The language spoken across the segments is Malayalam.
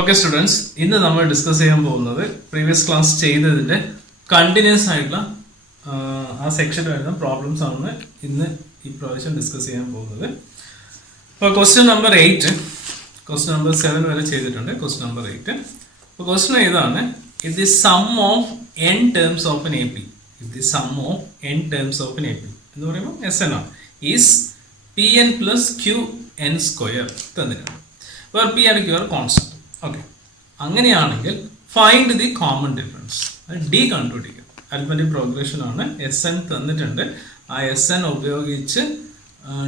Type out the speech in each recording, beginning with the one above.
ഓക്കെ സ്റ്റുഡൻസ്, ഇന്ന് നമ്മൾ ഡിസ്കസ് ചെയ്യാൻ പോകുന്നത് പ്രീവിയസ് ക്ലാസ് ചെയ്തതിൻ്റെ കണ്ടിന്യൂസ് ആയിട്ടുള്ള ആ സെക്ഷൻ വരുന്ന പ്രോബ്ലംസ് ആണ് ഇന്ന് ഈ പ്രാവശ്യം ഡിസ്കസ് ചെയ്യാൻ പോകുന്നത്. അപ്പോൾ ക്വസ്റ്റ്യൻ നമ്പർ 8, ക്വസ്റ്റ്യൻ നമ്പർ 7 വരെ ചെയ്തിട്ടുണ്ട്. ക്വസ്റ്റ്യൻ നമ്പർ 8, അപ്പോൾ ക്വസ്റ്റ്യൻ ഇതാണ്: if the sum of n terms of an A P, if the sum of n terms of an A P എന്ന് പറയുമ്പോൾ എസ് എൻ ആണ്, is P N plus Q N square തന്നിട്ടുണ്ട്. Where P and Q are constant. Okay, അങ്ങനെയാണെങ്കിൽ find the common difference, D കണ്ടുപിടിക്കുക. അരിത്മെറ്റിക് പ്രോഗ്രഷൻ ആണ്, എസ് എൻ തന്നിട്ടുണ്ട്. ആ എസ് എൻ ഉപയോഗിച്ച്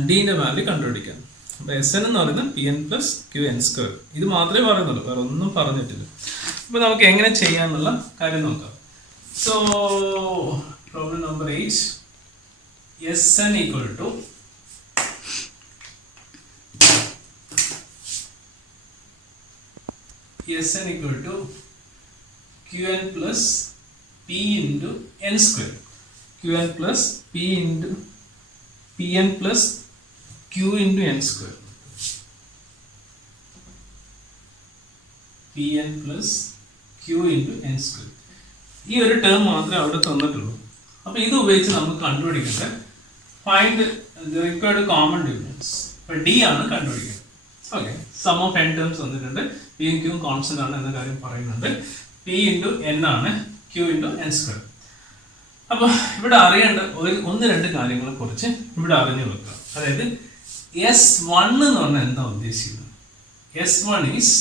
ഡിന്റെ വാല്യൂ കണ്ടുപിടിക്കാം. അപ്പോൾ എസ് എൻ എന്ന് പറയുന്നത് P N plus Q N square. ഇത് മാത്രമേ പറയുന്നുള്ളൂ, വേറെ ഒന്നും പറഞ്ഞിട്ടില്ല. അപ്പോൾ നമുക്ക് എങ്ങനെ ചെയ്യാന്നുള്ള കാര്യം നോക്കാം. So problem number 8, S N equal to Sn equal to Qn plus P into n square. Qn plus P into Pn plus Q into n square. Pn plus Q into n square. ഈ ഒരു ടേം മാത്രമേ അവിടെ തന്നിട്ടുള്ളൂ. അപ്പോൾ ഇത് ഉപയോഗിച്ച് നമുക്ക് കണ്ടുപിടിക്കേണ്ട find the required common difference. അപ്പോൾ ഡി ആണ് കണ്ടുപിടിക്കുന്നത്. Okay, sum of n terms വന്നിട്ടുണ്ട്. പി എൻ ക്യൂ കോൺസ്റ്റന്റ് ആണ് എന്ന കാര്യം പറയുന്നുണ്ട്. പി ഇൻറ്റു എൻ ആണ്, ക്യൂ ഇൻറ്റു എൻ സ്ക്വയർ. അപ്പോൾ ഇവിടെ അറിയേണ്ട ഒന്ന് രണ്ട് കാര്യങ്ങളെ കുറിച്ച് ഇവിടെ അറിഞ്ഞു വെക്കുക. അതായത് S1 എന്ന് പറഞ്ഞാൽ എന്താ ഉദ്ദേശിക്കുന്നത്? S1 ഈസ്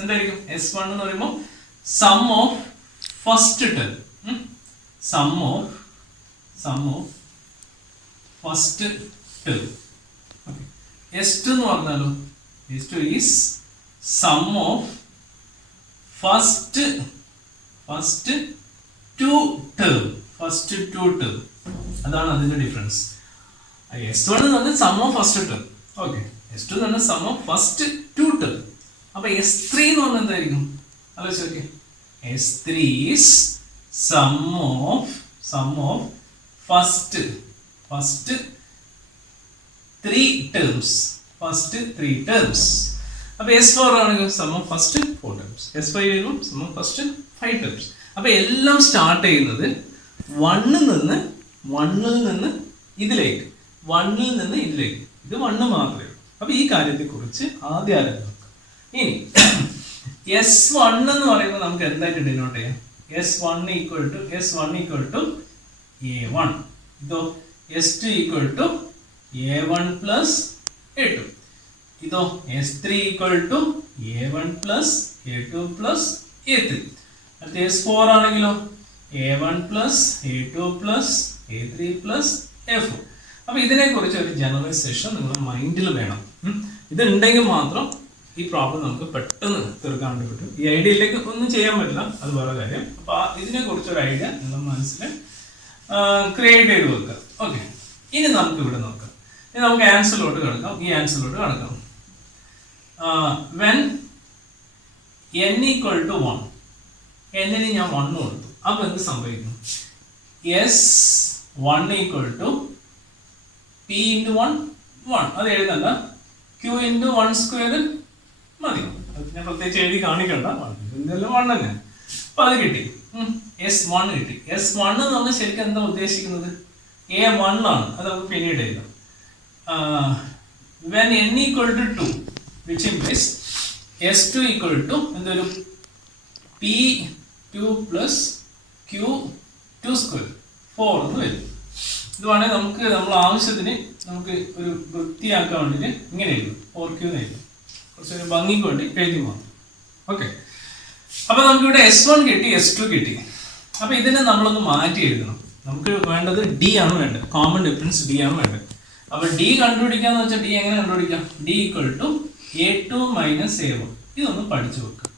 എന്തായിരിക്കും? S1 എന്ന് പറയുമ്പോൾ sum of first term, sum of first term. Okay, S2 എന്ന് പറഞ്ഞാലോ, S2 is sum of first two term. അതാണ് അതിന്റെ ഡിഫറൻസ്. S1 എന്ന് പറഞ്ഞാൽ sum of first term. Okay, S2 എന്ന് പറഞ്ഞാൽ sum of first two term. അപ്പൊ S3 എന്ന് പറഞ്ഞാൽ എന്തായിരിക്കും? ആലോചിച്ച് നോക്കിയേ. S3 is sum of first three terms. അപ്പോൾ S4 ആണെങ്കിൽ some of first 4 terms. S5 ആയിരിക്കും സം ഓഫ് ഫസ്റ്റ് 5 ടേംസ്. അപ്പോൾ എല്ലാം സ്റ്റാർട്ട് ചെയ്യുന്നത് 1ൽ നിന്ന് ഇതിലേക്ക്, ഇത് 1 മാത്രമേ ഉള്ളൂ. അപ്പോൾ ഈ കാര്യത്തെക്കുറിച്ച് ആദ്യം ആലോചിക്കുക. ഇനി S1 എന്ന് പറയുമ്പോൾ നമുക്ക് എന്തായിട്ട് ഡിനോട്ട് ചെയ്യാം? S1 equal to A1. ഇതോ S2 equal to A1 plus A2. ഇതോ S3 equal to A1 plus A2 plus A3. അടുത്ത S4 ആണെങ്കിലോ A1 plus A2 plus A3 plus A4. അപ്പൊ ഇതിനെ കുറിച്ച് ഒരു ജനറലൈസേഷൻ നിങ്ങളുടെ മൈൻഡിൽ വേണം. ഇതുണ്ടെങ്കിൽ മാത്രം ഈ പ്രോബ്ലം നമുക്ക് പെട്ടെന്ന് തീർക്കാൻ വേണ്ടി പറ്റും. ഈ ഐഡിയയിലേക്ക് ഒന്നും ചെയ്യാൻ പറ്റില്ല, അത് വേറെ കാര്യം. അപ്പൊ ഇതിനെ കുറിച്ചൊരു ഐഡിയ നിങ്ങളുടെ മനസ്സിൽ ക്രിയേറ്റ് ചെയ്ത് വെക്കുക. ഓക്കെ, ഇനി നമുക്ക് ഇവിടെ നോക്കാം. ഇനി നമുക്ക് ആൻസറിലോട്ട് കിടക്കാം. ഈ ആൻസറിലോട്ട് കിടക്കാം. When n equal to 1, n-ന് ഞാൻ 1 കൊടുത്തു. അപ്പോൾ എന്ത് സംഭവിക്കും? S1 equal to P into 1. അത് എഴുതണ്ട, Q into 1 square മതി. ഞാൻ പ്രത്യേകിച്ച് എഴുതി കാണിക്കണ്ട, ഇതെല്ലാം 1 തന്നെ. അപ്പോൾ അത് കിട്ടി, S1 കിട്ടി. S1 എന്ന് പറഞ്ഞാൽ ശരിക്കും എന്താ ഉദ്ദേശിക്കുന്നത്? A1 ആണ്. അത് നമുക്ക് പിന്നീട് എഴുതാം. When n equal to 2, which implies S2 equal to എന്തൊരു P2 plus Q2 square 4 എന്ന് വരും. ഇത് വേണമെങ്കിൽ നമുക്ക് നമ്മൾ ആവശ്യത്തിന് നമുക്ക് ഒരു വൃത്തിയാക്കാൻ വേണ്ടിയിട്ട് ഇങ്ങനെ എഴുതും, 4Q എന്ന് എഴുതും. കുറച്ചൊരു ഭംഗിക്ക് വേണ്ടി എഴുതി മാത്രം. ഓക്കെ, അപ്പൊ നമുക്കിവിടെ S1 കിട്ടി, S2 കിട്ടി. അപ്പൊ ഇതിനെ നമ്മളൊന്ന് മാറ്റി എഴുതണം. നമുക്ക് വേണ്ടത് ഡി ആണ് വേണ്ടത്, കോമൺ ഡിഫറൻസ് ഡി ആണ് വേണ്ടത്. അപ്പൊ ഡി കണ്ടുപിടിക്കാന്ന് വെച്ചാൽ ഡി എങ്ങനെ കണ്ടുപിടിക്കാം? D equal to A2 minus A1. ഇതൊന്ന് പഠിച്ചു വെക്കുക.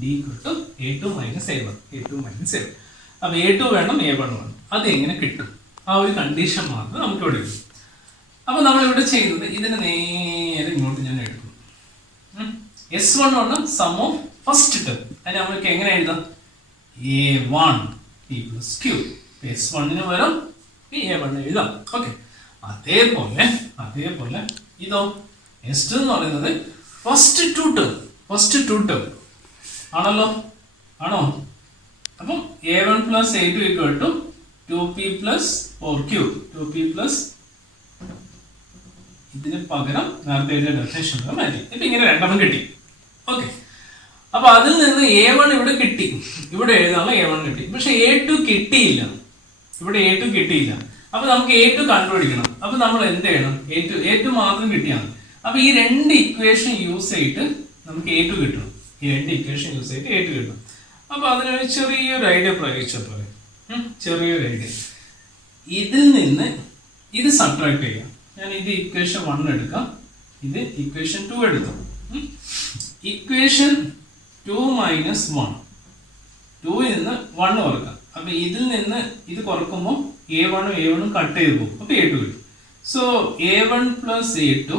D equal to A2 minus A1. അപ്പൊ A2 വേണം, A1 വേണം. അത് എങ്ങനെ കിട്ടും? ആ ഒരു കണ്ടീഷൻ മാത്രം നമുക്ക് ഇവിടെ കിട്ടും. അപ്പൊ നമ്മളിവിടെ ചെയ്യുന്നത് ഇതിനെ നേരെ ഇങ്ങോട്ട് ഞാൻ എടുക്കും. S1 ആണ് സം ഓഫ് ഫസ്റ്റ് ടേം. അതിന് നമ്മൾക്ക് എങ്ങനെ എഴുതാം? A1 P plus Q. S1 ന് പകരം A1 എഴുതാം. ഓക്കെ, അതേപോലെ ഇതോ S2 എന്ന് പറയുന്നത് ഫസ്റ്റ് ടു ടേം ആണല്ലോ, ആണോ? അപ്പം A1 plus A2 equal to 2P plus 4Q. 2P plus ഇതിന് പകരം നേരത്തെ എഴുതിയ ഡെഫിനിഷൻ മാറ്റി. ഇപ്പൊ ഇങ്ങനെ രണ്ടെണ്ണം കിട്ടി. ഓക്കെ, അപ്പൊ അതിൽ നിന്ന് A1 ഇവിടെ കിട്ടി, ഇവിടെ എഴുതാനുള്ള A1 കിട്ടി. പക്ഷെ A2 കിട്ടിയില്ല, ഇവിടെ A2 കിട്ടിയില്ല. അപ്പൊ നമുക്ക് A2 കണ്ടുപിടിക്കണം. അപ്പൊ നമ്മൾ എന്ത് ചെയ്യണം? A2 മാത്രം കിട്ടിയാണ്. അപ്പൊ ഈ രണ്ട് ഇക്വേഷൻ യൂസ് ചെയ്തിട്ട് നമുക്ക് A2 കിട്ടണം. അപ്പൊ അതിനൊരു ചെറിയൊരു ഐഡിയ പ്രയോഗിച്ച പോലെ, ചെറിയൊരു ഐഡിയ. ഇതിൽ നിന്ന് ഇത് സബ്ട്രാക്ട് ചെയ്യാം. ഞാൻ ഇത് ഇക്വേഷൻ 1 എടുക്കാം, ഇത് ഇക്വേഷൻ 2 എടുക്കാം. ഇക്വേഷൻ 2 മൈനസ് 1, 2ൽ നിന്ന് 1 കുറക്കാം. അപ്പൊ ഇതിൽ നിന്ന് ഇത് കുറക്കുമ്പോൾ A1 കട്ട് ചെയ്ത് പോകും. അപ്പൊ A2 കിട്ടും. So A1 plus A2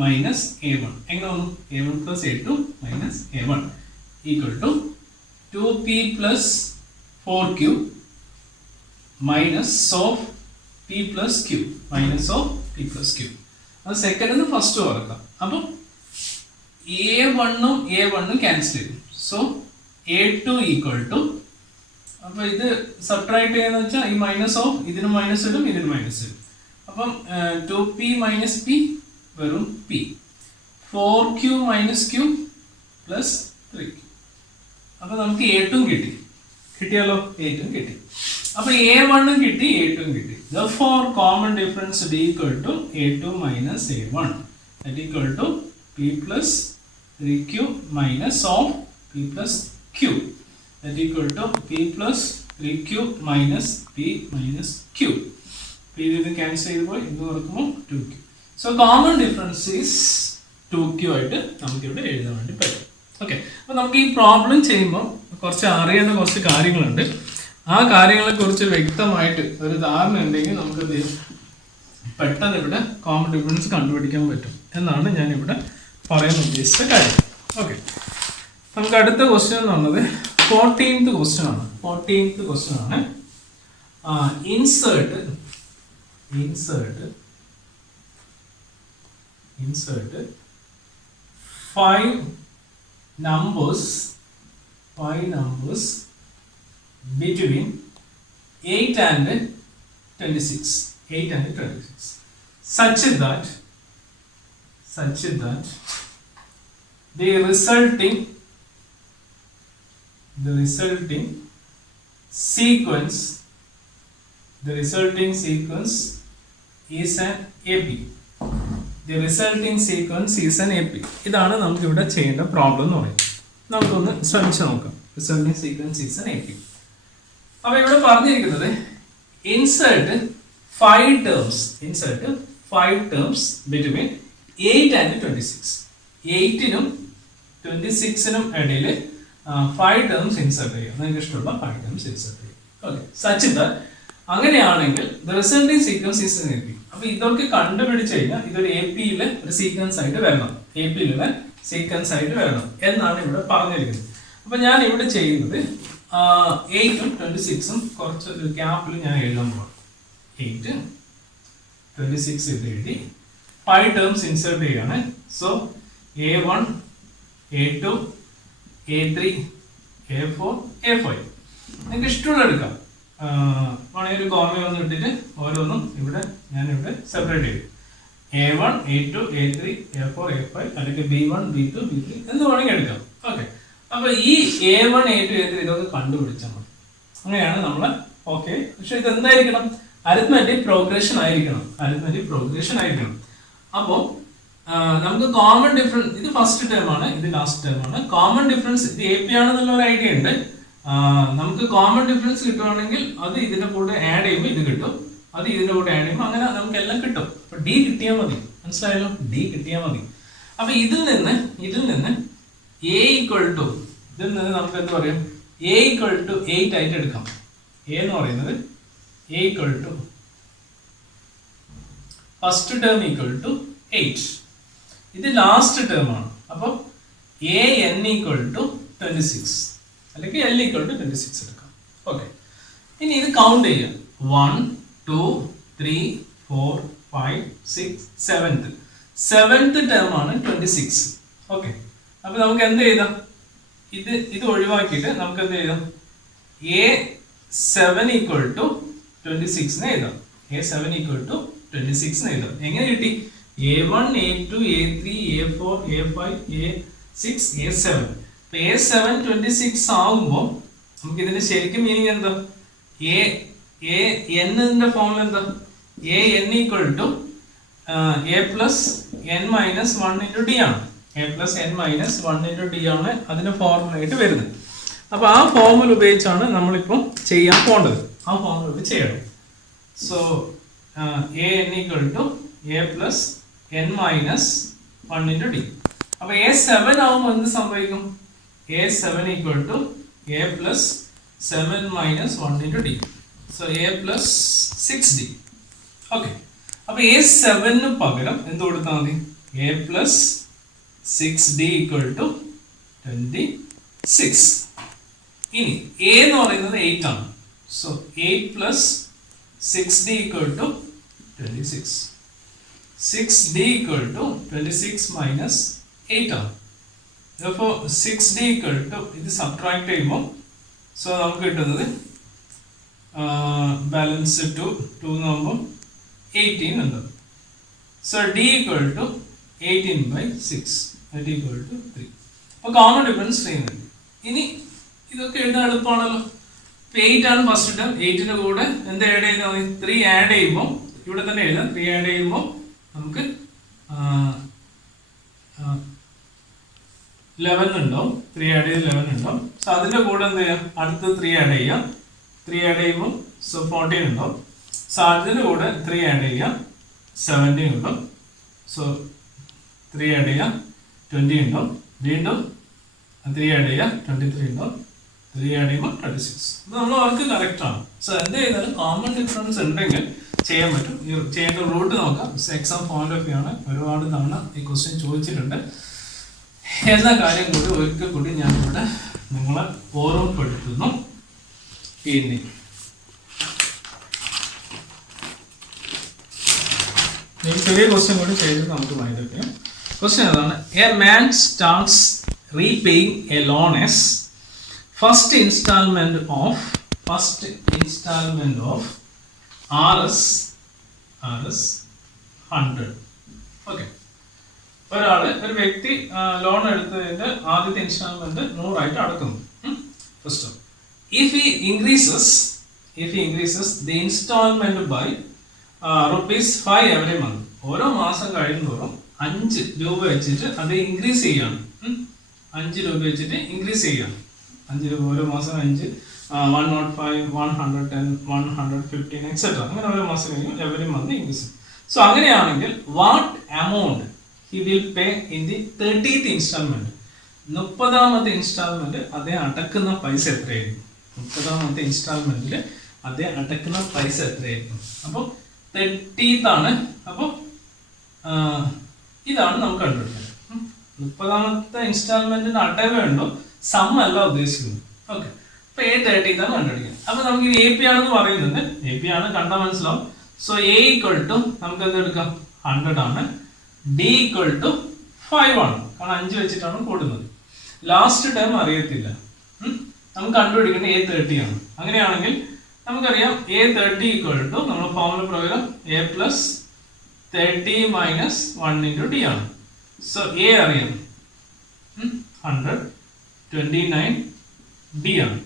minus A1 എങ്ങനെ വന്നു? A1 plus A2 minus A1 equal to 2P plus 4Q minus of P plus Q minus of P plus Q. അത് സെക്കൻഡ് ഫസ്റ്റ് കുറക്കാം. അപ്പം A1 ക്യാൻസൽ ചെയ്യും. സോ A2 equal to, അപ്പൊ ഇത് സബ്ട്രാക്ട് ചെയ്യാന്ന് വെച്ചാൽ ഈ മൈനസ് ഓഫ് ഇതിന് മൈനസ് ഇടും, ഇതിന് മൈനസ് ഇടും. അപ്പം 2P minus P വെറും P, 4Q minus Q plus 3Q. അപ്പൊ നമുക്ക് A2 കിട്ടിയല്ലോ, A2 കിട്ടി. അപ്പൊ A1 കിട്ടി, A2 കിട്ടി. Therefore common difference D equal to A2 minus A1 that equal to P plus 3Q minus of P plus Q that equal to P plus 3Q minus P minus Q. P ഇത് ക്യാൻസൽ ചെയ്ത് പോയി, ഇത് കൊടുക്കുമ്പോൾ 2Q. So common difference is 2Q ആയിട്ട് നമുക്ക് ഇവിടെ എഴുതാൻ വേണ്ടി പറ്റും. ഓക്കെ, അപ്പൊ നമുക്ക് ഈ പ്രോബ്ലം ചെയ്യുമ്പോൾ കുറച്ച് അറിയേണ്ട കുറച്ച് കാര്യങ്ങളുണ്ട്. ആ കാര്യങ്ങളെ കുറിച്ച് വ്യക്തമായിട്ട് ഒരു ധാരണ ഉണ്ടെങ്കിൽ നമുക്ക് പെട്ടെന്ന് ഇവിടെ കോമൺ ഡിഫറൻസ് കണ്ടുപിടിക്കാൻ പറ്റും എന്നാണ് ഞാൻ ഇവിടെ പറയാൻ ഉദ്ദേശിച്ച കാര്യം. ഓക്കെ, നമുക്ക് അടുത്ത ക്വസ്റ്റ്യൻ എന്ന് പറഞ്ഞത് 14th ക്വസ്റ്റ്യൻ ആണ്. 14th ക്വസ്റ്റ്യൻ ആണ്. Insert 5 numbers between 8 and 26 such that the resulting sequence is an AP. The resulting sequence is an AP. ഇതാണ് നമുക്ക് ഇവിടെ ചെയ്യേണ്ട പ്രോബ്ലം എന്ന് പറയുന്നത്. നമുക്കൊന്ന് ശ്രമിച്ചു നോക്കാം. Resulting sequence is an AP. അപ്പോൾ ഇവിടെ പറഞ്ഞിരിക്കുന്നത് insert 5 terms between 8 and 26. 8നും 26നും ഇടയിൽ 5 terms insert ചെയ്യുക. നിങ്ങൾക്ക് ഇഷ്ടമുള്ള 5 terms insert ചെയ്യുക. ഓക്കെ, such that അങ്ങനെയാണെങ്കിൽ the resulting sequence is an AP. അപ്പൊ ഇതൊക്കെ കണ്ടുപിടിച്ച് കഴിഞ്ഞാൽ ഇതൊരു AP-യിലെ ഒരു സീക്വൻസ് ആയിട്ട് വരണം, AP-യിലുള്ള സീക്വൻസ് ആയിട്ട് വരണം എന്നാണ് ഇവിടെ പറഞ്ഞിരിക്കുന്നത്. അപ്പൊ ഞാൻ ഇവിടെ ചെയ്യുന്നത് 8ഉം 26ഉം കുറച്ച് ഗ്യാപ്പിൽ ഞാൻ എഴുതാൻ പോകണം. 8 26 ഇത് എഴുതി 5 terms ഇൻസേർട്ട് ചെയ്യാണ്. So A1 A2 A3 A4 A5 നിങ്ങൾക്ക് ഇഷ്ടമുള്ള എടുക്കാം. വേണമെങ്കിൽ ഒരു കോമ ഒന്ന് ഇട്ടിട്ട് ഓരോന്നും ഞാനിവിടെ സെപ്പറേറ്റ് ചെയ്യും. A1 A2 A3 A4 A5 അല്ലെങ്കിൽ B1 B2 B3 എന്ന് വേണമെങ്കിൽ എടുക്കാം. ഓക്കെ, അപ്പൊ ഈ A1 A2 A3 ഇതൊക്കെ കണ്ടുപിടിച്ചാൽ മതി. അങ്ങനെയാണ് നമ്മൾ ഓക്കെ. പക്ഷെ ഇത് എന്തായിരിക്കണം? അരിത്മെറ്റിക് പ്രോഗ്രഷൻ ആയിരിക്കണം. അപ്പോ നമുക്ക് കോമൺ ഡിഫറൻസ്, ഇത് ഫസ്റ്റ് ടേം ആണ്, ഇത് ലാസ്റ്റ് ടേം ആണ്. കോമൺ ഡിഫറൻസ് ഇത് AP ആണെന്നുള്ള ഒരു ഐഡിയ ഉണ്ട്. നമുക്ക് കോമൺ ഡിഫറൻസ് കിട്ടുവാണെങ്കിൽ അത് ഇതിന്റെ കൂടെ ആഡ് ചെയ്യുമ്പോൾ ഇത് കിട്ടും, അത് ഇതിന്റെ കൂടെ ആഡ് ചെയ്യുമ്പോൾ അങ്ങനെ നമുക്ക് എല്ലാം കിട്ടും. അപ്പൊ D കിട്ടിയാൽ മതി, മനസ്സിലായല്ലോ? D കിട്ടിയാൽ മതി. അപ്പൊ ഇതിൽ നിന്ന് A ഈക്വൽ ടു, ഇതിൽ നിന്ന് നമുക്ക് എന്ത് പറയും? A ഈക്വൽ ടു 8 ആയിട്ട് എടുക്കാം. A എന്ന് പറയുന്നത് A equal to first term equal to 8, ഇത് ലാസ്റ്റ് ടേം ആണ്. അപ്പൊ AN ഈക്വൽ ടു 26 അല്ലെങ്കിൽ L ഈക്വൽ ടു 26 എടുക്കാം. ഓക്കെ, ഇനി ഇത് കൗണ്ട് ചെയ്യാം. 1 2 3 4, 5, 6, 7th. 7th ടേം ആണ് 26. ഓക്കെ, അപ്പൊ നമുക്ക് എന്ത് ചെയ്താം, ഇത് ഒഴിവാക്കിയിട്ട് നമുക്ക് എന്ത് ചെയ്താം, A7 ഈക്വൽ ടു 26 എഴുതാം. A7 ഈക്വൽ ടു 26 എഴുതാം. എങ്ങനെ കിട്ടി? A1, A2, A3, A4, A5, A6, A7. A7 26 ആകുമ്പോൾ നമുക്ക് ഇതിന്റെ ശരിക്കും മീനിങ് എന്താ? n ഫോം എന്താ? an equal to a plus n minus 1 into D ആണ്. a plus n minus 1 into D ആണ് അതിന്റെ ഫോർമുല ആയിട്ട് വരുന്നത്. അപ്പൊ ആ ഫോർമുല ഉപയോഗിച്ചാണ് നമ്മളിപ്പോൾ ചെയ്യാൻ പോകേണ്ടത്. ആ ഫോർമുല ഉപയോഗിച്ച് ചെയ്യണം. So an equal to a plus n minus 1 into D. അപ്പൊ A7 ആവുമ്പോൾ എന്ത് സംഭവിക്കും? A7 equal to a plus 7 minus 1 into D. So a plus 6d. Okay, അപ്പൊ A7 പകരം എന്ത് കൊടുത്താൽ മതി? a plus 6d equal to 26. ഇനി a എന്ന് പറയുന്നത് 8 ആണ്. So 8 plus 6d equal to 26. 6d equal to 26 minus 8 ആണ്. അപ്പോൾ 6d ഈക്വൽ ടു ഇത് സബ്ട്രാക്ട് ചെയ്യുമ്പോൾ സോ നമുക്ക് കിട്ടുന്നത് ബാലൻസ് 2 ആകുമ്പോൾ 18 ഉണ്ട്. So d equal to 18/6 that equal to 3. അപ്പോൾ കോമൺ ഡിഫറൻസ് ചെയ്യുന്നുണ്ട്. ഇനി ഇതൊക്കെ എഴുതാൻ എളുപ്പമാണല്ലോ. 8 ആണ് ഫസ്റ്റ് ടേം. 8ന്റെ കൂടെ എന്ത് ആഡ് ചെയ്താൽ മതി? 3 ആഡ് ചെയ്യുമ്പോൾ ഇവിടെ തന്നെ എഴുതാം. 3 ആഡ് ചെയ്യുമ്പോൾ നമുക്ക് 11 ഉണ്ടാവും. 3 ആഡ് ചെയ്ത് 11 ഉണ്ടാവും. സോ അതിന്റെ കൂടെ എന്ത് ചെയ്യാം? അടുത്ത് 3 ആഡ് ചെയ്യാം. 3 ആഡ് ചെയ്യുമ്പോൾ സോ 14 ഉണ്ടാവും. സോ അതിന്റെ കൂടെ 3 ആഡ് ചെയ്യാം, 17 ഉണ്ടാവും. സോ 3 ആഡ് ചെയ്യാം, 20 ഉണ്ടാവും. വീണ്ടും 3 ആഡ് ചെയ്യാം, 23 ഉണ്ടാവും. 3 ആഡ് ചെയ്യുമ്പോൾ 26. അപ്പോൾ നമ്മൾ വർക്ക് കറക്റ്റ് ആണ്. സോ എന്ത് ചെയ്താലും കോമൺ ഡിഫറൻസ് ഉണ്ടെങ്കിൽ ചെയ്യാൻ പറ്റും. ചെയ്യേണ്ട റൂട്ട് നോക്കാം. എക്സാം പോയിന്റ് ഓഫ് വ്യൂ ആണ്. ഒരുപാട് തവണ ഈ ക്വസ്റ്റ്യൻ ചോദിച്ചിട്ടുണ്ട് എന്ന കാര്യം കൂടി ഒരിക്കൽ കൂടി ഞാനിവിടെ നിങ്ങളെ ഓർമ്മപ്പെടുത്തുന്നു. ഇനി ഈ ചെറിയ ക്വസ്റ്റ്യൻ കൂടി ചെയ്ത് നമുക്ക് മൈൻഡ് ചെയ്യാം. ക്വസ്റ്റ്യൻ ഏതാണ്? A man starts repaying a loan as first instalment of RS 100. Okay, ഒരു വ്യക്തി ലോൺ എടുത്തതിന്റെ ആദ്യത്തെ ഇൻസ്റ്റാൾമെന്റ് 100 ആയിട്ട് അടക്കുന്നു. First if he increases the installment by ₹5 every month, ഓരോ മാസം കഴിയുന്നതോറും 5 രൂപ വെച്ചിട്ട് അത് ഇൻക്രീസ് ചെയ്യാണ്. 5 രൂപ വെച്ചിട്ട് ഇൻക്രീസ് ചെയ്യാണ്. 5 രൂപ ഓരോ മാസം 5, 105, 110, 115 എക്സെട്ര അങ്ങനെ ഓരോ മാസം കഴിയും എവറി മന്ത് ഇൻക്രീസ്. സോ അങ്ങനെയാണെങ്കിൽ what amount he will pay in the 30th installment? 30ാമത്തെ ഇൻസ്റ്റാൾമെന്റ് അതേ അടക്കുന്ന പൈസ എത്രയായിരിക്കും? 30ാമത്തെ ഇൻസ്റ്റാൾമെന്റിൽ അതേ അടക്കുന്ന പൈസ എത്രയായിരിക്കും? അപ്പോൾ 30th ആണ്. അപ്പോൾ ഇതാണ് നമുക്ക് കണ്ടുപിടിക്കുന്നത്. 30ാമത്തെ ഇൻസ്റ്റാൾമെന്റിന് അടവേണ്ടോ സം അല്ല ഉദ്ദേശിക്കുന്നത്. ഓക്കെ, അപ്പൊ A30th ആണ് കണ്ടുപിടിക്കുന്നത്. അപ്പൊ നമുക്ക് ഇത് AP ആണെന്ന് പറയുന്നുണ്ട്. AP ആണ് കണ്ടാൽ മനസ്സിലാവും. സോ A ഈക്വൽ ടു നമുക്ക് എന്ത് എടുക്കാം? 100 ആണ്. D ഈക്വൽ ടു 5 ആണ്. കാരണം 5 വെച്ചിട്ടാണ് കൂടുന്നത്. ലാസ്റ്റ് ടേം അറിയത്തില്ല. നമുക്ക് കണ്ടുപിടിക്കുന്നത് A30 ആണ്. അങ്ങനെയാണെങ്കിൽ നമുക്കറിയാം A30 ഈക്വൽ ടു നമ്മൾ ഫോർമുല പ്രകാരം A plus 30 minus 1 into D ആണ്. സോ A അറിയാം 100, 29 ഡി ആണ്.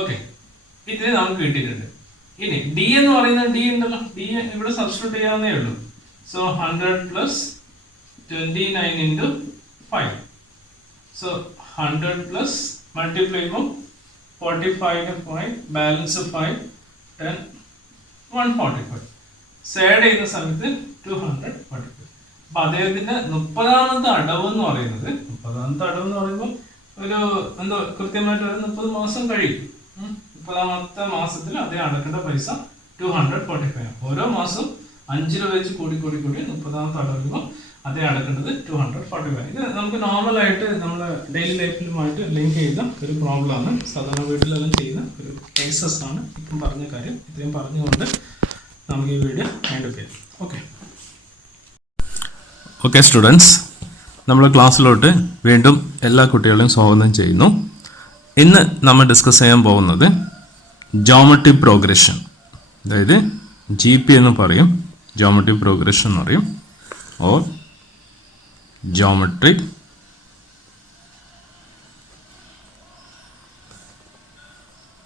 ഓക്കെ, ഇതിന് നമുക്ക് കിട്ടിയിട്ടുണ്ട്. ഇനി ഡി എന്ന് പറയുന്നത് ഡി ഉണ്ടല്ലോ, ഡി ഇവിടെ സബ്സ്റ്റിറ്റ്യൂട്ട് ചെയ്യാവുന്നേ ഉള്ളൂ. So 100 plus 29 into 5. So 100 plus multiply ചെയ്യുമ്പോൾ 45 5 ബാലൻസ് 5 10 145. സേഡ് ചെയ്യുന്ന സമയത്ത് 245. അപ്പൊ അദ്ദേഹത്തിന്റെ 30ാമത്തെ അടവ് എന്ന് പറയുന്നത് ഒരു എന്തോ കൃത്യമായിട്ട് ഒരു 30 മാസം കഴിയും. 30ാമത്തെ മാസത്തിൽ അദ്ദേഹം അടക്കേണ്ട പൈസ 245. ഓരോ മാസം 5 രൂപ വെച്ച് കൂടി 30ാമത്തെ അടവ് അതേ അടക്കേണ്ടത് 245. ഇത് നമുക്ക് നോർമലായിട്ട് നമ്മൾ ഡെയിലി ലൈഫിലുമായിട്ട് ലിങ്ക് ചെയ്ത ഒരു പ്രോബ്ലം ആണ്. സാധാരണ വീട്ടിലെല്ലാം ചെയ്യുന്ന ഒരു കേസസ് ആണ്. ഇപ്പം പറഞ്ഞ കാര്യം ഇത്രയും പറഞ്ഞുകൊണ്ട് നമുക്ക് ഈ വീഡിയോ വൈൻഡപ്പ് ചെയ്യാം. ഓക്കെ സ്റ്റുഡൻസ്, നമ്മൾ ക്ലാസ്സിലോട്ട് വീണ്ടും എല്ലാ കുട്ടികളെയും സ്വാഗതം ചെയ്യുന്നു. ഇന്ന് നമ്മൾ ഡിസ്കസ് ചെയ്യാൻ പോകുന്നത് ജോമെട്രി പ്രോഗ്രഷൻ, അതായത് GP എന്ന് പറയും, ജോമെട്രി പ്രോഗ്രഷൻ എന്ന് പറയും, or geometry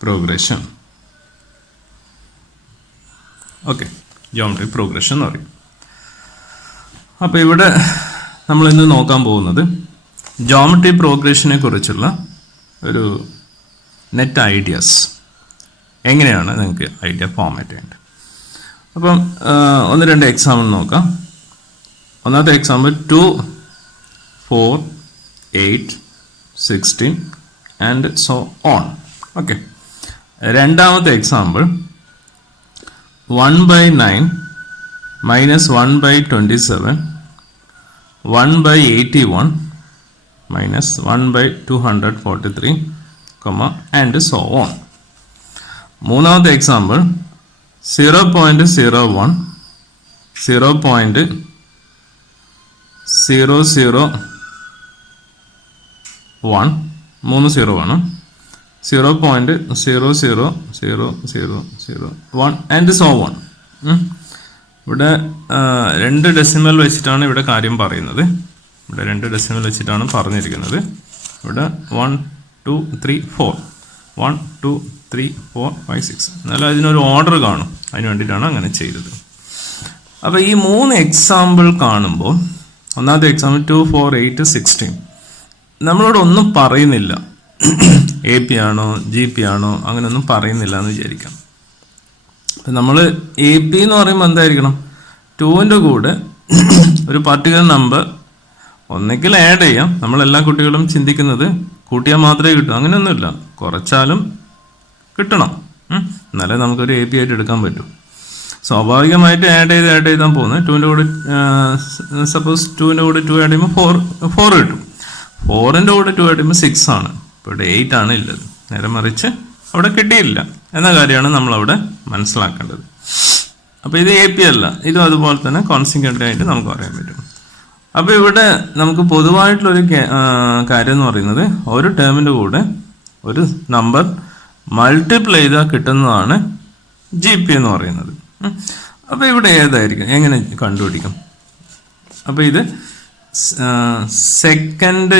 progression. Okay, geometry progression എന്ന് പറയും. അപ്പോൾ ഇവിടെ നമ്മൾ ഇന്ന് നോക്കാൻ പോകുന്നത് ജോമെട്രി പ്രോഗ്രഷനെ കുറിച്ചുള്ള ഒരു നെറ്റ് ഐഡിയാസ്, എങ്ങനെയാണ് നിങ്ങൾക്ക് ഐഡിയ ഫോർമാറ്റ് ചെയ്യേണ്ടത്. അപ്പം ഒന്ന് രണ്ട് എക്സാമ്പിൾ നോക്കാം. ഒന്നാമത്തെ example 2, 4, 8, 16 and so on. Okay, രണ്ടാമത്തെ example 1/9 minus 1/27, 1/81 minus 1/243, and so on. മൂന്നാമത്തെ എക്സാമ്പിൾ 0.01, 0.001, 3 0 വേണം, 0.00001 and so on. ഇവിടെ 2 ഡെസിമൽ വെച്ചിട്ടാണ് ഇവിടെ കാര്യം പറയുന്നത്. ഇവിടെ 2 ഡെസിമൽ വെച്ചിട്ടാണ് പറഞ്ഞിരിക്കുന്നത്. ഇവിടെ 1 2 3 4 1 2 3 4 5 6 എന്നാലും അതിനൊരു ഓർഡർ കാണും, അതിന് വേണ്ടിയിട്ടാണ് അങ്ങനെ ചെയ്തത്. അപ്പോൾ ഈ 3 എക്സാമ്പിൾ കാണുമ്പോൾ, ഒന്നാമത്തെ എക്സാമ്പിൾ 2, 4, 8, 16 നമ്മളോട് ഒന്നും പറയുന്നില്ല, AP ആണോ GP ആണോ അങ്ങനെയൊന്നും പറയുന്നില്ല എന്ന് വിചാരിക്കാം. നമ്മൾ AP എന്ന് പറയുമ്പോൾ എന്തായിരിക്കണം, 2ൻ്റെ കൂടെ ഒരു പർട്ടിക്കുലർ നമ്പർ ഒന്നെങ്കിൽ ആഡ് ചെയ്യാം. നമ്മളെല്ലാ കുട്ടികളും ചിന്തിക്കുന്നത് കൂട്ടിയാൽ മാത്രമേ കിട്ടൂ, അങ്ങനെയൊന്നുമില്ല, കുറച്ചാലും കിട്ടണം, എന്നാലേ നമുക്കൊരു AP ആയിട്ട് എടുക്കാൻ പറ്റും. സ്വാഭാവികമായിട്ട് ആഡ് ചെയ്താൽ പോകുന്നത് 2ൻ്റെ കൂടെ, സപ്പോസ് 2ൻ്റെ കൂടെ 2 ആഡ് ചെയ്യുമ്പോൾ 4 കിട്ടും. 4ൻ്റെ കൂടെ 2 ആഡ് ചെയ്യുമ്പോൾ 6 ആണ്. ഇവിടെ 8 ആണ് ഉള്ളത്, നേരെ മറിച്ച് അവിടെ കിട്ടിയില്ല എന്ന കാര്യമാണ് നമ്മളവിടെ മനസ്സിലാക്കേണ്ടത്. അപ്പോൾ ഇത് AP അല്ല, ഇതും അതുപോലെ തന്നെ കോൺസിക്വൻ്റ് ആയിട്ട് നമുക്ക് പറയാൻ പറ്റും. അപ്പോൾ ഇവിടെ നമുക്ക് പൊതുവായിട്ടുള്ളൊരു കാര്യം എന്ന് പറയുന്നത്, ഒരു ടേമിൻ്റെ കൂടെ ഒരു നമ്പർ മൾട്ടിപ്ലൈ ചെയ്താൽ കിട്ടുന്നതാണ് GP എന്ന് പറയുന്നത്. അപ്പോൾ ഇവിടെ ഏതായിരിക്കും, എങ്ങനെ കണ്ടുപിടിക്കും? അപ്പോൾ ഇത് second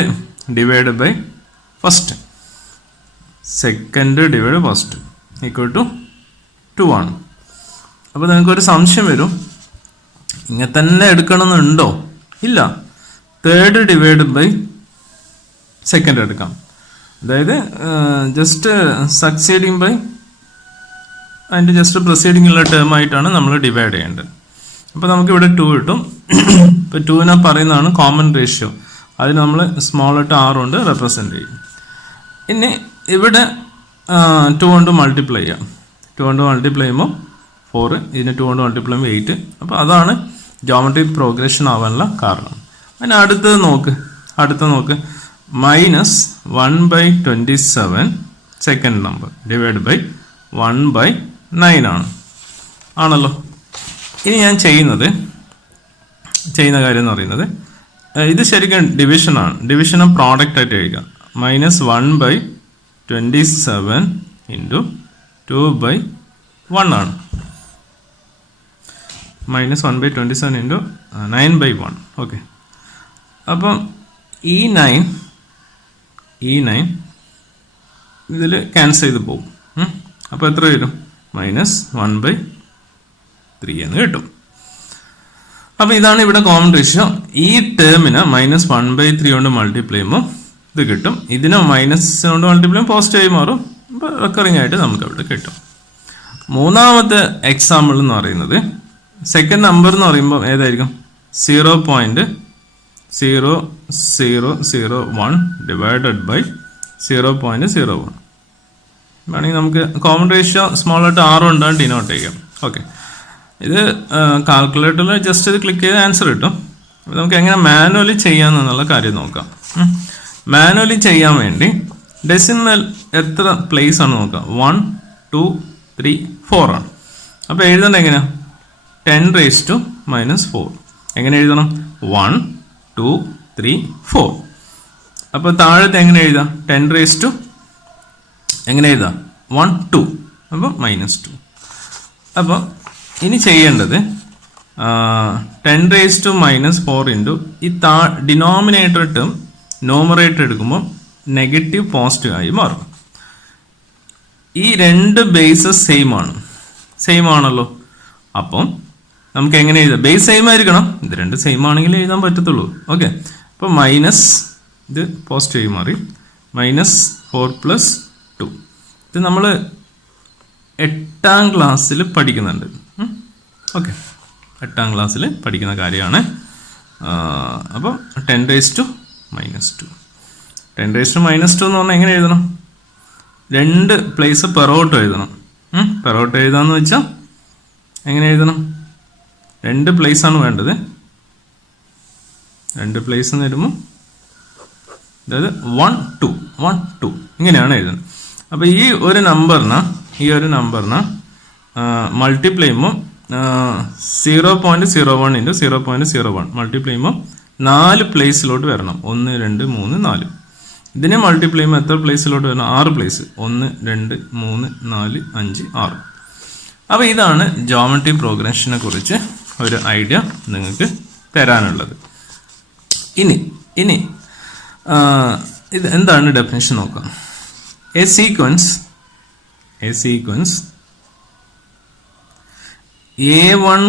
divide by first, second divide first equal to 2 ആണ്. അപ്പോൾ നിങ്ങൾക്കൊരു സംശയം വരും, ഇങ്ങനെ തന്നെ എടുക്കണമെന്നുണ്ടോ? ഇല്ല, തേർഡ് ഡിവൈഡ് ബൈ സെക്കൻഡ് എടുക്കാം. അതായത് ജസ്റ്റ് സക്സീഡിങ് ബൈ അതിൻ്റെ ജസ്റ്റ് പ്രൊസീഡിങ് ഉള്ള ടേം ആയിട്ടാണ് നമ്മൾ ഡിവൈഡ് ചെയ്യേണ്ടത്. അപ്പോൾ നമുക്കിവിടെ 2 കിട്ടും. ഇപ്പോൾ 2നെ പറയുന്നതാണ് കോമൺ റേഷ്യോ, അതിന് നമ്മൾ സ്മോൾ ലെറ്റർ R കൊണ്ട് റെപ്രസെൻ്റ് ചെയ്യും. ഇനി ഇവിടെ 2 കൊണ്ട് മൾട്ടിപ്ലൈ ചെയ്യാം. 2 കൊണ്ട് മൾട്ടിപ്ലൈ ചെയ്യുമ്പോൾ 4, ഇതിന് 2 കൊണ്ട് മൾട്ടിപ്ലൈ ചെയ്യുമ്പോൾ 8. അപ്പോൾ അതാണ് ജോമെട്രി പ്രോഗ്രഷൻ ആവാനുള്ള കാരണം. അതിന് അടുത്തത് നോക്ക്, -1/27 സെക്കൻഡ് നമ്പർ ഡിവൈഡ് ബൈ 1/9 ആണല്ലോ. ഇനി ഞാൻ ചെയ്യുന്ന കാര്യം എന്ന് പറയുന്നത്, ഇത് ശരിക്കും ഡിവിഷനാണ്. ഡിവിഷനും പ്രോഡക്റ്റ് ആയിട്ട് എഴുതാം. -1/27 ഇൻറ്റു 2/1 ആണ്. -1/27 ഇൻറ്റു 9/1. ഓക്കെ, അപ്പം ഈ 9 ഇതിൽ ക്യാൻസൽ ചെയ്ത് പോകും. അപ്പോൾ എത്ര വരും? -1/3 എന്ന് കിട്ടും. അപ്പോൾ ഇതാണ് ഇവിടെ കോമൺ റേഷ്യോ. ഈ ടേമിന് -1/3 കൊണ്ട് മൾട്ടിപ്ലൈ ചെയ്യുമ്പോൾ ഇത് കിട്ടും. ഇതിന് മൈനസ് കൊണ്ട് മൾട്ടിപ്ലൈ ചെയ്യുമ്പോൾ പോസിറ്റീവ് മാറും. അപ്പോൾ റെക്കറിങ് ആയിട്ട് നമുക്ക് അവിടെ കിട്ടും. മൂന്നാമത്തെ എക്സാമ്പിൾ എന്ന് പറയുന്നത്, സെക്കൻഡ് നമ്പർ എന്ന് പറയുമ്പോൾ ഏതായിരിക്കും? 0.0001 ഡിവൈഡഡ് ബൈ 0.01. വേണമെങ്കിൽ നമുക്ക് കോമൺ റേഷ്യോ സ്മോൾ ആയിട്ട് R കൊണ്ടാണ് ഡിനോട്ട് ചെയ്യാം. ഓക്കെ, ഇത് കാൽക്കുലേറ്ററിൽ ജസ്റ്റ് ഇത് ക്ലിക്ക് ചെയ്ത് ആൻസർ കിട്ടും. നമുക്ക് എങ്ങനെ മാനുവലി ചെയ്യാമെന്നുള്ള കാര്യം നോക്കാം. മാനുവലി ചെയ്യാൻ വേണ്ടി ഡെസിമൽ എത്ര പ്ലേസ് ആണ് നോക്കാം. 1 2 3 4 ആണ്. അപ്പോൾ എഴുതേണ്ട എങ്ങനെയാണ്? 10 raised to minus 4. എങ്ങനെ എഴുതണം? 1, 2, 3, 4. അപ്പോൾ താഴത്തെ എങ്ങനെ എഴുതാം? 10 raised to എങ്ങനെ എഴുതാം? 1, 2. അപ്പോൾ -2. അപ്പോൾ ഇനി ചെയ്യേണ്ടത് 10 raised to minus 4 ഇൻറ്റു ഈ ഡിനോമിനേറ്റർ ടേം നോമറേറ്റർ എടുക്കുമ്പോൾ നെഗറ്റീവ് പോസിറ്റീവ് ആയി മാറും. ഈ രണ്ട് ബേസസ് സെയിം ആണല്ലോ. അപ്പം നമുക്ക് എങ്ങനെ എഴുതാം? ബേസ് സെയിം ആയിരിക്കണം. ഇത് രണ്ട് സെയിം ആണെങ്കിൽ എഴുതാൻ പറ്റത്തുള്ളൂ. ഓക്കെ, അപ്പോൾ മൈനസ് ഇത് പോസിറ്റീവ് മാറി -4 + 2. ഇത് നമ്മൾ 8ാം ക്ലാസ്സിൽ പഠിക്കുന്നുണ്ട്. ഓക്കെ, 8ാം ക്ലാസ്സിൽ പഠിക്കുന്ന കാര്യമാണ്. അപ്പം 10 raised to -2. 10 raised to -2 എന്ന് പറഞ്ഞാൽ എങ്ങനെ എഴുതണം? രണ്ട് പ്ലേസ് പെറോട്ട് എഴുതണം. പെറോട്ട് എഴുതാന്ന് വെച്ചാൽ എങ്ങനെ എഴുതണം? രണ്ട് പ്ലേസാണ് വേണ്ടത്. രണ്ട് പ്ലേസ് എന്ന് വരുമ്പോൾ അതായത് 1, 2 ഇങ്ങനെയാണ് എഴുതുന്നത്. അപ്പോൾ ഈ ഒരു നമ്പറിന് മൾട്ടിപ്ലൈ ചെയ്യുമ്പോൾ 0.01 ഇൻറ്റു 0.01 മൾട്ടിപ്ലൈ ചെയ്യുമ്പോൾ 4 പ്ലേസിലോട്ട് വരണം. 1, 2, 3, 4. ഇതിനെ മൾട്ടിപ്ലൈ ചെയ്യുമ്പോൾ എത്ര പ്ലേസിലോട്ട് വരണം? 6 പ്ലേസ്. 1, 2, 3, 4, 5, 6. അപ്പോൾ ഇതാണ് ജോമെട്രി പ്രോഗ്രഷനെ കുറിച്ച് ഒരു ഐഡിയ നിങ്ങൾക്ക് തരാനുള്ളത്. ഇനി ഇത് എന്താണ് ഡെഫിനിഷൻ നോക്കാം. A sequence A1,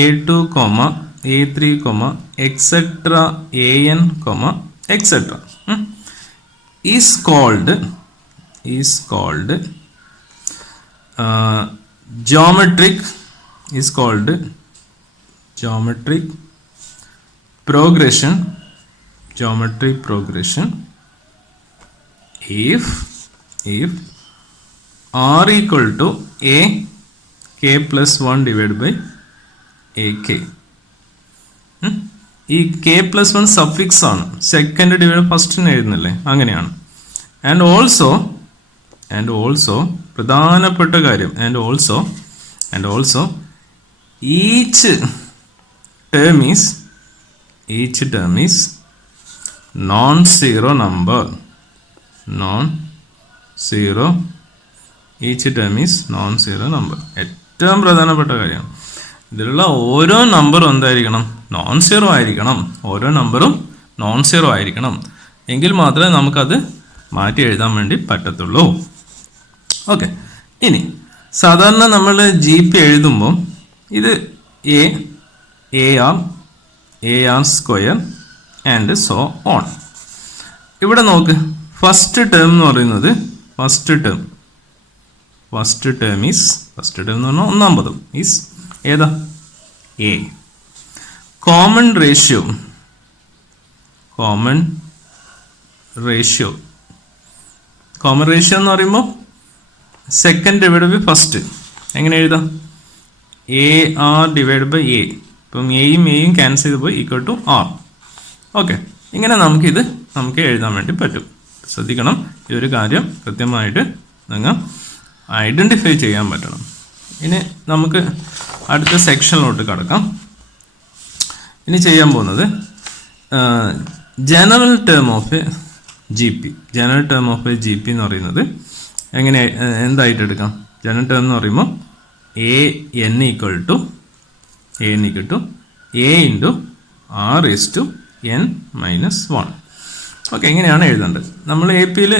A2, A3, etc. AN, etc. is called geometric progression if R equal to A k plus 1 divided by AK. ഈ k plus 1 സഫിക്സ് ആണ്. സെക്കൻഡ് ഡിവൈഡ് ഫസ്റ്റിന് എഴുതുന്നില്ലേ, അങ്ങനെയാണ്. ആൻഡ് ഓൾസോ പ്രധാനപ്പെട്ട കാര്യം and also each term is known zero number. Each term is known zero number. ഏറ്റവും പ്രധാനപ്പെട്ട കാര്യമാണ്. ഇതിലുള്ള ഓരോ നമ്പറും എന്തായിരിക്കണം? നോൺ സീറോ ആയിരിക്കണം. ഓരോ നമ്പറും നോൺ സീറോ ആയിരിക്കണം. എങ്കിൽ മാത്രമേ നമുക്കത് മാറ്റി എഴുതാൻ വേണ്ടി പറ്റത്തുള്ളൂ. ഓക്കെ, ഇനി സാധാരണ നമ്മൾ GP എഴുതുമ്പോൾ ഇത് AR square and so on. ഇവിടെ നോക്ക്, ഫസ്റ്റ് ടേം എന്ന് പറയുന്നത് ഫസ്റ്റ് ടേം എന്ന് പറഞ്ഞാൽ ഒന്നാം പദം ഈസ് ഏതാ? A. കോമൺ റേഷ്യോ എന്ന് പറയുമ്പോൾ സെക്കൻഡ് ഡിവൈഡ് ബൈ ഫസ്റ്റ്. എങ്ങനെ എഴുതാം? AR divide by A. ഇപ്പം എയും ക്യാൻസൽ ചെയ്ത് പോയി ഈക്വൽ ടു R. ഓക്കെ, ഇങ്ങനെ നമുക്ക് എഴുതാൻ വേണ്ടി പറ്റും. ശ്രദ്ധിക്കണം, ഈ ഒരു കാര്യം കൃത്യമായിട്ട് നിങ്ങൾ ഐഡൻറ്റിഫൈ ചെയ്യാൻ പറ്റണം. ഇനി നമുക്ക് അടുത്ത സെക്ഷനിലോട്ട് കടക്കാം. ഇനി ചെയ്യാൻ പോകുന്നത് ജനറൽ ടേം ഓഫ് GP എന്ന് പറയുന്നത് എന്തായിട്ട് എടുക്കാം? ജനറൽ ടേം എന്ന് പറയുമ്പോൾ AN equal to A into R is to N minus 1. Okay, ഇങ്ങനെയാണ് എഴുതേണ്ടത്. നമ്മൾ APയിൽ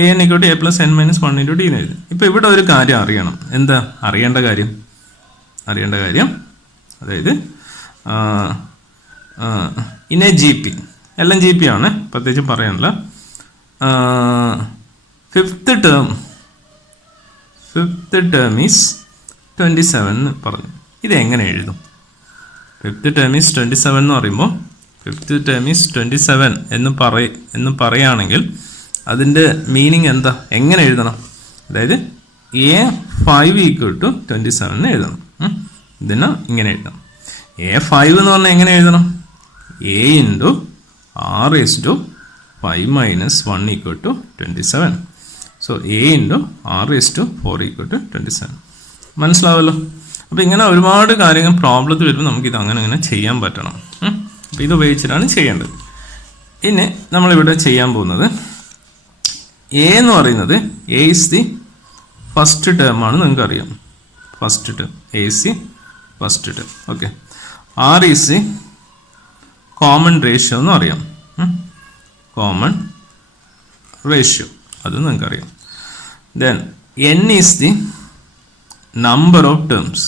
AN equal to A plus N minus 1 into D എന്ന് എഴുതും. ഇപ്പോൾ ഇവിടെ ഒരു കാര്യം അറിയണം. എന്താ അറിയേണ്ട കാര്യം? അതായത് ഇനെ GP എല്ലാം GP ആണ്, പ്രത്യേകിച്ച് പറയാനില്ല. ഫിഫ്ത്ത് ടേം ഈസ് 27 എന്ന് പറഞ്ഞു. ഇത് എങ്ങനെ എഴുതും? ഫിഫ്ത്ത് ടേം ഈസ് 27 എന്ന് പറയുമ്പോൾ ഫിഫ്ത്ത് ടേം ഈസ് 27 എന്ന് പറയുകയാണെങ്കിൽ അതിൻ്റെ മീനിങ് എന്താ? എങ്ങനെ എഴുതണം? അതായത് A5 ഈക്വൽ ടു 27 എന്ന് എഴുതണം. ഇതിന് ഇങ്ങനെ എഴുതണം. A5 എന്ന് പറഞ്ഞാൽ എങ്ങനെ എഴുതണം? A into R is to 5 minus 1 equal to 27. So A into R is to 4 equal to 27. മനസ്സിലാവല്ലോ? അപ്പോൾ ഇങ്ങനെ ഒരുപാട് കാര്യങ്ങൾ പ്രോബ്ലത്തിൽ വരുമ്പോൾ നമുക്കിത് അങ്ങനെ ചെയ്യാൻ പറ്റണം. അപ്പോൾ ഇത് ഉപയോഗിച്ചിട്ടാണ് ചെയ്യേണ്ടത്. ഇനി നമ്മളിവിടെ ചെയ്യാൻ പോകുന്നത് എ എന്ന് പറയുന്നത് A is the first term ആണ്, നിങ്ങൾക്കറിയാം. First term A is the first term. Okay. R is the common ratio എന്ന് അറിയാം. കോമൺ റേഷ്യോ അത് നിങ്ങൾക്കറിയാം. Then N is the number of terms.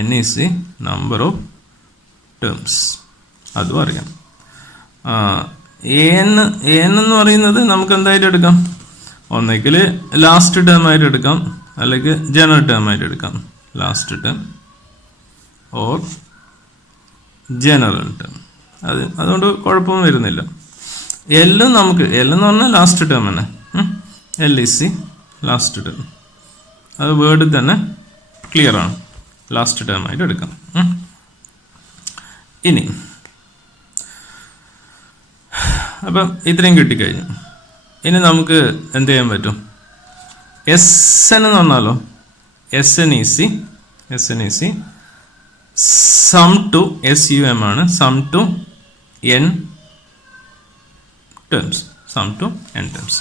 N is the number of terms അതും അറിയാം. എൻ എന്ന് പറയുന്നത് നമുക്ക് എന്തായിട്ട് എടുക്കാം? ഒന്നെങ്കിൽ ലാസ്റ്റ് ടേം ആയിട്ട് എടുക്കാം, അല്ലെങ്കിൽ ജനറൽ ടേം ആയിട്ട് എടുക്കാം. Last term or general term. അതുകൊണ്ട് കുഴപ്പമൊന്നും വരുന്നില്ല. എല്ലും നമുക്ക് എന്ന് പറഞ്ഞാൽ ലാസ്റ്റ് ടേം തന്നെ. L is the last term. അത് വേർഡിൽ തന്നെ ക്ലിയർ ആണ്. ലാസ്റ്റ് ടേം ആയിട്ട് എടുക്കാം. ഇനി അപ്പം ഇത്രയും കിട്ടിക്കഴിഞ്ഞു. ഇനി നമുക്ക് എന്ത് ചെയ്യാൻ പറ്റും? എസ് എൻ എന്ന് പറഞ്ഞാലോ, S N is see sum to SUM ആണ്, sum to n terms, sum to n terms.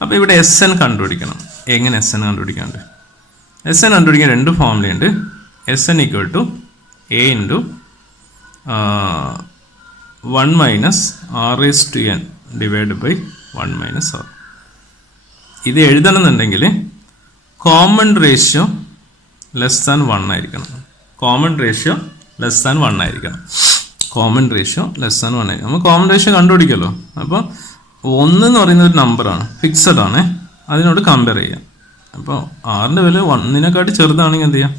അപ്പോൾ ഇവിടെ SN കണ്ടുപിടിക്കണം. എങ്ങനെ SN കണ്ടുപിടിക്കാണ്ട്? SN കണ്ടുപിടിക്കാൻ രണ്ട് ഫോർമുലയുണ്ട്. SN equal to A into 1 minus R raise to n divide by 1 minus R. ഇത് എഴുതണമെന്നുണ്ടെങ്കിൽ കോമൺ റേഷ്യോ ലെസ് ദാൻ 1 ആയിരിക്കണം. കോമൺ റേഷ്യോ ലെസ് ദാൻ 1 ആയിരിക്കണം. കോമൺ റേഷ്യോ ലെസ് ദാൻ 1 ആയിരിക്കും. നമ്മൾ കോമൺ റേഷ്യോ കണ്ടുപിടിക്കല്ലോ. അപ്പോൾ 1 എന്ന് പറയുന്ന ഒരു നമ്പറാണ്, ഫിക്സഡ് ആണ്. അതിനോട് കമ്പയർ ചെയ്യാം. അപ്പോൾ ആറിൻ്റെ വില 1-നെക്കാട്ടി ചെറുതാണെങ്കിൽ എന്ത് ചെയ്യാം?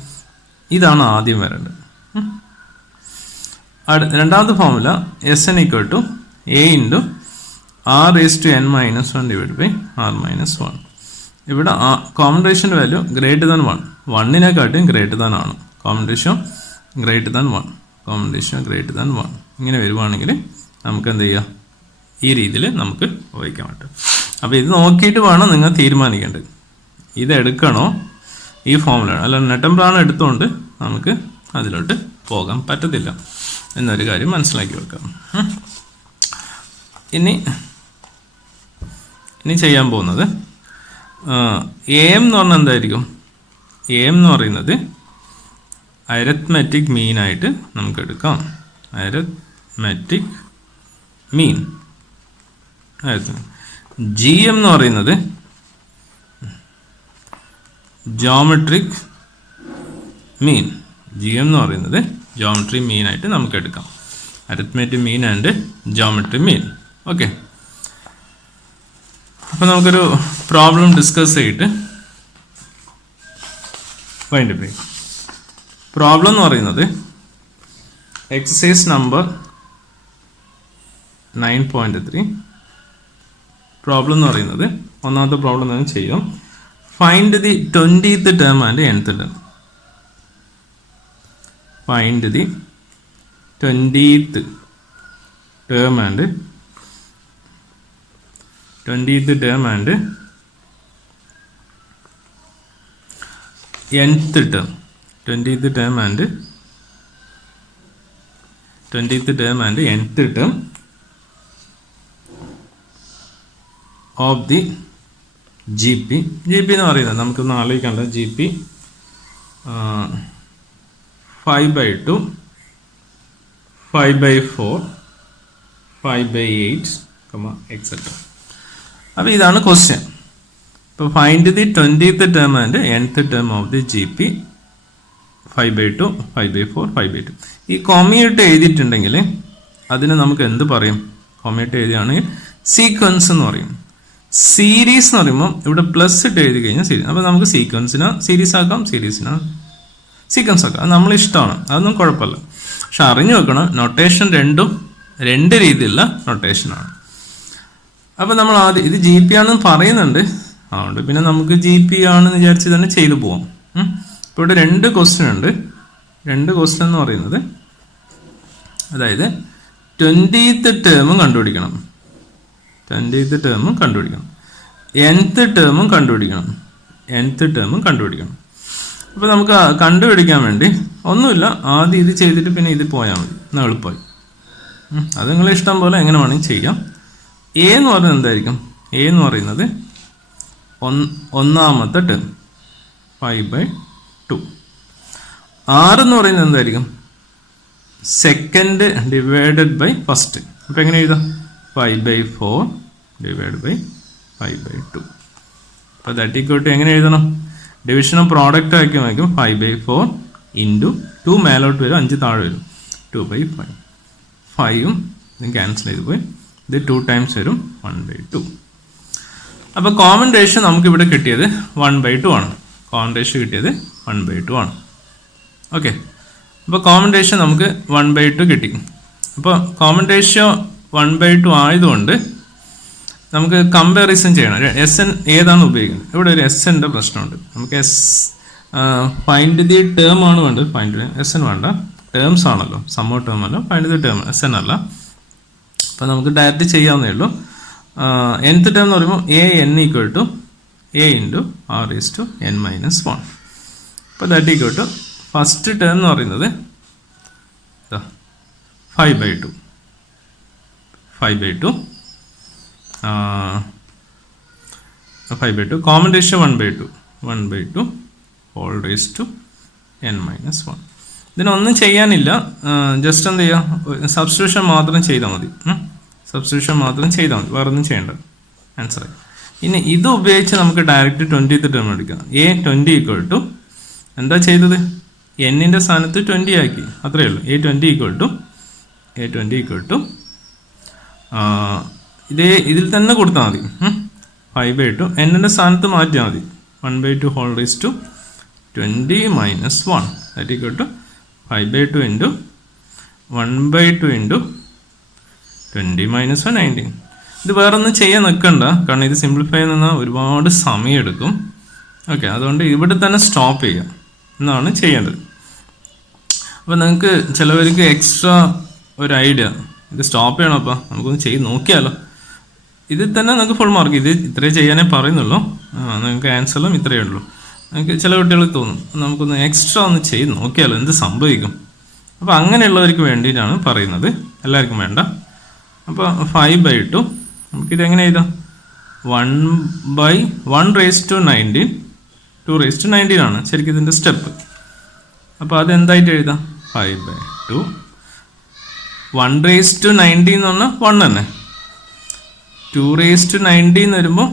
ഇതാണ് ആദ്യം വരേണ്ടത്. രണ്ടാമത്തെ formula SN equal to A into R raise to n minus 1 divide by R minus 1. ഇവിടെ കോമൺ റേഷ്യോൻ്റെ വാല്യൂ ഗ്രേറ്റർ ദാൻ 1, 1-നെക്കാട്ടിയും ഗ്രേറ്റർ ദാൻ ആണ്. Common ratio greater than 1, common ratio greater than 1. ഇങ്ങനെ വരുവാണെങ്കിൽ നമുക്ക് എന്ത് ചെയ്യുക? ഈ രീതിയിൽ നമുക്ക് ഉപയോഗിക്കാൻ പറ്റും. അപ്പോൾ ഇത് നോക്കിയിട്ട് വേണം നിങ്ങൾ തീരുമാനിക്കേണ്ടത്. ഇത് എടുക്കണോ ഈ ഫോർമുല, അല്ല നെട്ടംബ്രാണ് എടുത്തുകൊണ്ട് നമുക്ക് അതിലോട്ട് പോകാൻ പറ്റത്തില്ല എന്നൊരു കാര്യം മനസ്സിലാക്കി വെക്കാം. ഇനി ചെയ്യാൻ പോകുന്നത് AM എന്ന് പറഞ്ഞാൽ എന്തായിരിക്കും? AM എന്ന് പറയുന്നത് അരിത്മെറ്റിക് മീൻ ആയിട്ട് നമുക്ക് എടുക്കാം. അരിത്മെറ്റിക് മീൻ. GM എന്ന് പറയുന്നത് ജോമെട്രിക് മീൻ. GM എന്ന് പറയുന്നത് ജോമെട്രി മീൻ ആയിട്ട് നമുക്ക് എടുക്കാം. Arithmetic mean and geometry mean. Okay. അപ്പോൾ നമുക്കൊരു പ്രോബ്ലം ഡിസ്കസ് ചെയ്തിട്ട് വൈൻഡപ്പ് ചെയ്യാം. പ്രോബ്ലം എന്ന് പറയുന്നത് എക്സസൈസ് നമ്പർ 9.3. പ്രോബ്ലം എന്ന് പറയുന്നത് ഒന്നാമത്തെ പ്രോബ്ലം തന്നെ ചെയ്യാം. Find the 20th term and nth term. Find the 20th term and nth term. 20th term and nth term of the GP. GP എന്ന് പറയുന്നത് നമുക്കൊന്ന് ആലോചിക്കേണ്ട. GP 5/2, 5/4, 5/8, etcetera. അപ്പോൾ ഇതാണ് ക്വസ്റ്റ്യൻ. ഇപ്പോൾ find the 20th term and nth term of the GP 5/2, 5/4, 5/8. ഈ കോമയിട്ട് എഴുതിയിട്ടുണ്ടെങ്കിൽ അതിന് നമുക്ക് എന്ത് പറയും? കോമയിട്ട് എഴുതിയാണെങ്കിൽ സീക്വൻസ് എന്ന് പറയും. സീരീസ് എന്ന് പറയുമ്പോൾ ഇവിടെ പ്ലസ് ഇട്ട് എഴുതി കഴിഞ്ഞാൽ സീരീസ്. അപ്പോൾ നമുക്ക് സീക്വൻസിന് സീരീസ് ആക്കാം, സീരീസിന് സീക്വൻസ് ആക്കാം. അത് നമ്മളിഷ്ടമാണ്, അതൊന്നും കുഴപ്പമില്ല. പക്ഷെ അറിഞ്ഞു വെക്കണം, നൊട്ടേഷൻ രണ്ടും രണ്ട് രീതിയിലുള്ള നൊട്ടേഷനാണ്. അപ്പോൾ നമ്മൾ ആദ്യം ഇത് GP ആണെന്ന് പറയുന്നുണ്ട്, അതുകൊണ്ട് പിന്നെ നമുക്ക് GP ആണെന്ന് വിചാരിച്ച് തന്നെ ചെയ്തു പോവാം. ഇപ്പോൾ ഇവിടെ രണ്ട് ക്വസ്റ്റ്യൻ ഉണ്ട്. രണ്ട് ക്വസ്റ്റ്യൻ എന്ന് പറയുന്നത് അതായത് 20th ടേമും കണ്ടുപിടിക്കണം, 20th ടേമും കണ്ടുപിടിക്കണം, nth ടേമും കണ്ടുപിടിക്കണം, nth ടേമും കണ്ടുപിടിക്കണം. അപ്പോൾ നമുക്ക് കണ്ടുപിടിക്കാൻ വേണ്ടി ഒന്നുമില്ല, ആദ്യം ഇത് ചെയ്തിട്ട് പിന്നെ ഇത് പോയാൽ മതി, എന്നാൽ എളുപ്പമായി. അത് നിങ്ങളെ ഇഷ്ടം പോലെ എങ്ങനെ വേണമെങ്കിൽ ചെയ്യാം. എ എന്ന് പറയുന്നത് എന്തായിരിക്കും? എ എന്ന് പറയുന്നത് ഒന്നാമത്തെ ടേം 5/2. 6 എന്ന് പറയുന്നത് എന്തായിരിക്കും? Second divided by first. അപ്പോൾ എങ്ങനെ എഴുതാം? 5/4 ഡിവൈഡ് ബൈ 5/2. അപ്പോൾ ദാറ്റ് ഈക്വൽ ടു എങ്ങനെ എഴുതണം? ഡിവിഷനും പ്രോഡക്റ്റ് ആക്കി വയ്ക്കും. 5/4 ഇൻറ്റു 2 മേലോട്ട് വരും, 5 താഴെ വരും, 2/5. 5ഉം ഇത് ക്യാൻസൽ ചെയ്ത് പോയി. ഇത് 2 ടൈംസ് വരും, 1/2. അപ്പോൾ കോമൺ റേഷ്യോ നമുക്ക് ഇവിടെ കിട്ടിയത് 1/2 ആണ്. കോമൺ റേഷ്യോ കിട്ടിയത് 1/2 ആണ്. ഓക്കെ, അപ്പോൾ കോമൺ റേഷ്യോ നമുക്ക് 1/2 കിട്ടി. അപ്പോൾ കോമൺ റേഷ്യോ 1/2 ആയതുകൊണ്ട് നമുക്ക് കമ്പാരിസൺ ചെയ്യണം. എസ് എൻ ഏതാണ് ഉപയോഗിക്കുന്നത്? ഇവിടെ ഒരു എസ് എൻ്റെ പ്രശ്നമുണ്ട്. നമുക്ക് ഫൈൻഡ് ദി ടേം ആണ് വേണ്ടത്. ഫൈൻഡ് എസ് എൻ വേണ്ട, ടേംസ് ആണല്ലോ, സമ്മോ ടേം അല്ല, find the term S N അല്ല. അപ്പോൾ നമുക്ക് ഡയറക്റ്റ് ചെയ്യാവുന്നേ ഉള്ളൂ. nth ടേം എന്ന് പറയുമ്പോൾ an equal to a into r⁻n−1. അപ്പോൾ that equal to first term എന്ന് പറയുന്നത് 5/2. 5/2 common ratio 1/2 whole raise to n-1. ഇതിനൊന്നും ചെയ്യാനില്ല, ജസ്റ്റ് എന്ത് ചെയ്യുക, സബ്സ്റ്റിറ്റ്യൂഷൻ മാത്രം ചെയ്താൽ മതി. വേറെ ഒന്നും ചെയ്യേണ്ട, ആൻസറായി. ഇനി ഇത് ഉപയോഗിച്ച് നമുക്ക് ഡയറക്റ്റ് 20th ടേം എടുക്കാം. a20 ഈക്വൽ ടു എന്താ ചെയ്തത്? എന്നിൻ്റെ സ്ഥാനത്ത് 20 ആക്കി, അത്രയേ ഉള്ളൂ. a20 ഈക്വൽ ടു ഇതിൽ തന്നെ കൊടുത്താൽ മതി. 5/2 എന്നിൻ്റെ സ്ഥാനത്ത് മാറ്റിയാൽ മതി. 1/2 whole raise to 20-1 that equal to 5/2 into 1/2 into 20-1 19. ഇത് വേറെ ഒന്നും ചെയ്യാൻ നിൽക്കണ്ട, കാരണം ഇത് സിംപ്ലിഫൈ ചെയ്യുന്ന ഒരുപാട് സമയം എടുക്കും. ഓക്കെ, അതുകൊണ്ട് ഇവിടെ തന്നെ സ്റ്റോപ്പ് ചെയ്യാം എന്നാണ് ചെയ്യേണ്ടത്. അപ്പോൾ നിങ്ങൾക്ക് ചിലവർക്ക് എക്സ്ട്രാ ഒരു ഐഡിയ, ഇത് സ്റ്റോപ്പ് ചെയ്യണം, അപ്പോൾ നമുക്കൊന്ന് ചെയ്ത് നോക്കിയാലോ. ഇതിൽ തന്നെ നിങ്ങൾക്ക് ഫുൾ മാർക്ക്, ഇത് ഇത്രേ ചെയ്യാനേ പറയുന്നുള്ളൂ, നിങ്ങൾക്ക് ആൻസറും ഇത്രയേ ഉള്ളൂ. നിങ്ങൾക്ക് ചില കുട്ടികൾക്ക് തോന്നും നമുക്കൊന്ന് എക്സ്ട്രാ ഒന്ന് ചെയ്ത് നോക്കിയാലോ, എന്ത് സംഭവിക്കും. അപ്പോൾ അങ്ങനെയുള്ളവർക്ക് വേണ്ടിയിട്ടാണ് പറയുന്നത്, എല്ലാവർക്കും വേണ്ട. അപ്പോൾ 5/2 നമുക്കിത് എങ്ങനെ എഴുതാം? 1/1⁻19 2⁻19 ആണ് ശരിക്കും ഇതിൻ്റെ സ്റ്റെപ്പ്. അപ്പോൾ അതെന്തായിട്ട് എഴുതാം? 5/2 1⁻19 എന്ന് പറഞ്ഞാൽ 1 തന്നെ. 2⁻19 എന്ന് വരുമ്പോൾ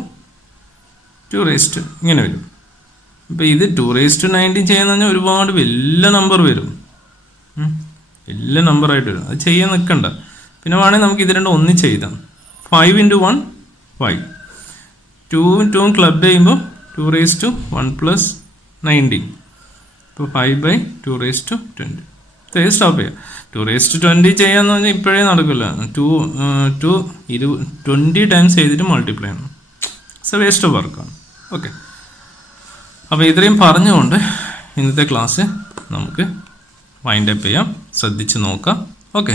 2 ഇങ്ങനെ വരും. അപ്പോൾ ഇത് 2⁻19 ചെയ്യാന്ന് പറഞ്ഞാൽ ഒരുപാട് വലിയ നമ്പർ വരും, വലിയ നമ്പറായിട്ട് വരും. അത് ചെയ്യാൻ നിൽക്കണ്ട. പിന്നെ വേണമെങ്കിൽ നമുക്ക് ഇത് രണ്ടും ഒന്നിച്ച് എഴുതാം. 5×1 5, 2 ക്ലബ് ചെയ്യുമ്പോൾ 2⁻1+19. ഇപ്പോൾ 5/2⁻20. സ്റ്റോപ്പ് ചെയ്യാം. 2⁻20 ചെയ്യാന്ന് പറഞ്ഞാൽ ഇപ്പോഴേ നടക്കില്ല. 20 ടൈംസ് ചെയ്തിട്ട് മൾട്ടിപ്ലൈ ചെയ്യണം. ഇറ്റ്സ് എ വേസ്റ്റ് ഓഫ് വർക്കാണ്. ഓക്കെ, അപ്പോൾ ഇത്രയും പറഞ്ഞുകൊണ്ട് ഇന്നത്തെ ക്ലാസ് നമുക്ക് വൈൻഡ് അപ്പ് ചെയ്യാം. ശ്രദ്ധിച്ച് നോക്കാം. ഓക്കെ.